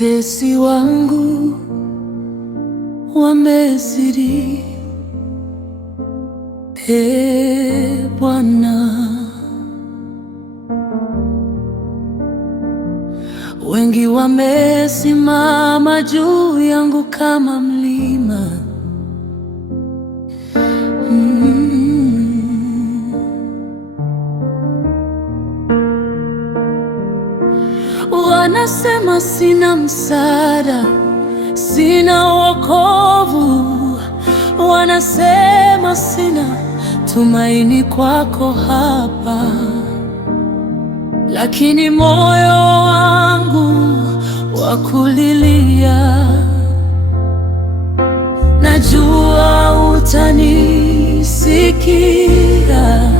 Watesi wangu wamezidi, Bwana. Wengi wamesimama juu yangu kama mlima. Wanasema sina msaada, sina wokovu. Wanasema sina tumaini kwako hapa, lakini moyo wangu wakulilia. Najua utanisikia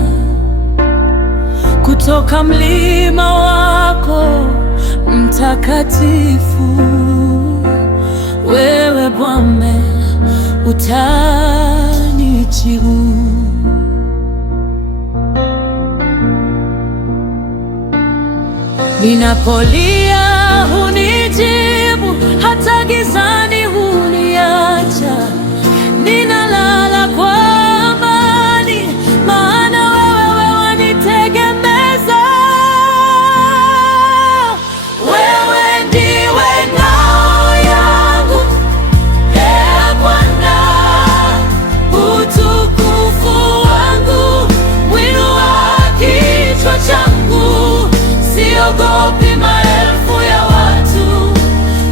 kutoka mlima wako mtakatifu. Wewe Bwana utanijibu. Ninapolia hunijibu, hata gizani huniacha. Ninalala kwa amani, maana wewe wanitegemeza. Wewe ndiwe ngao yangu, Bwana, utukufu wangu, winua kichwa changu. Siogopi maelfu ya watu,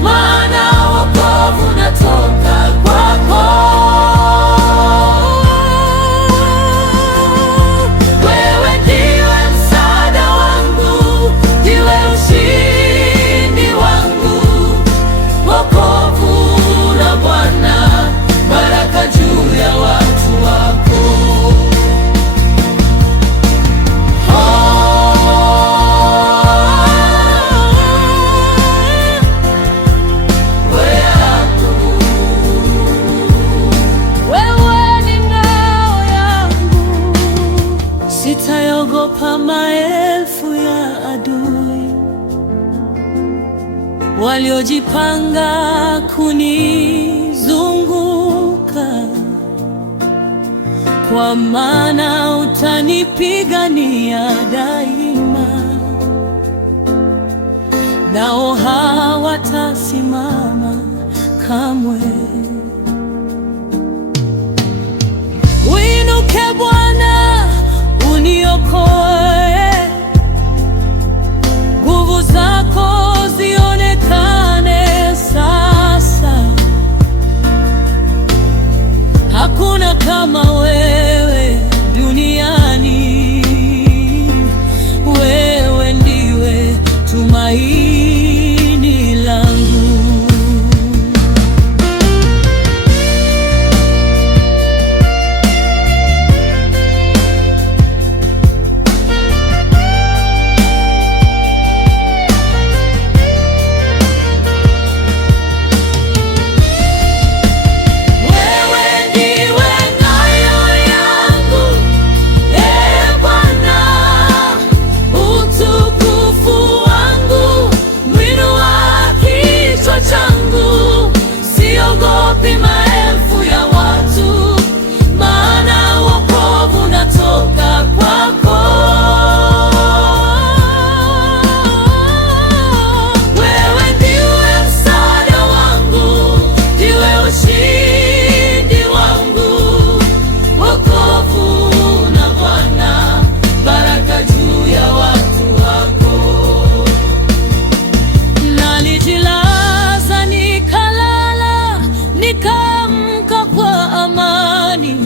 maana wokovu unatoka kwako. Wewe ndiwe msaada wangu, ndiwe ushindi wangu. Wokovu na Bwana, baraka juu ya watu wako. Sitaogopa maelfu ya adui waliojipanga kunizunguka, kwa maana utanipigania daima, nao hawatasimama kamwe. Uinuke Bwana, uniokoe, nguvu zako zionekane sasa. Hakuna kama wewe duniani, wewe ndiwe tumaini langu. Nikamka kwa amani,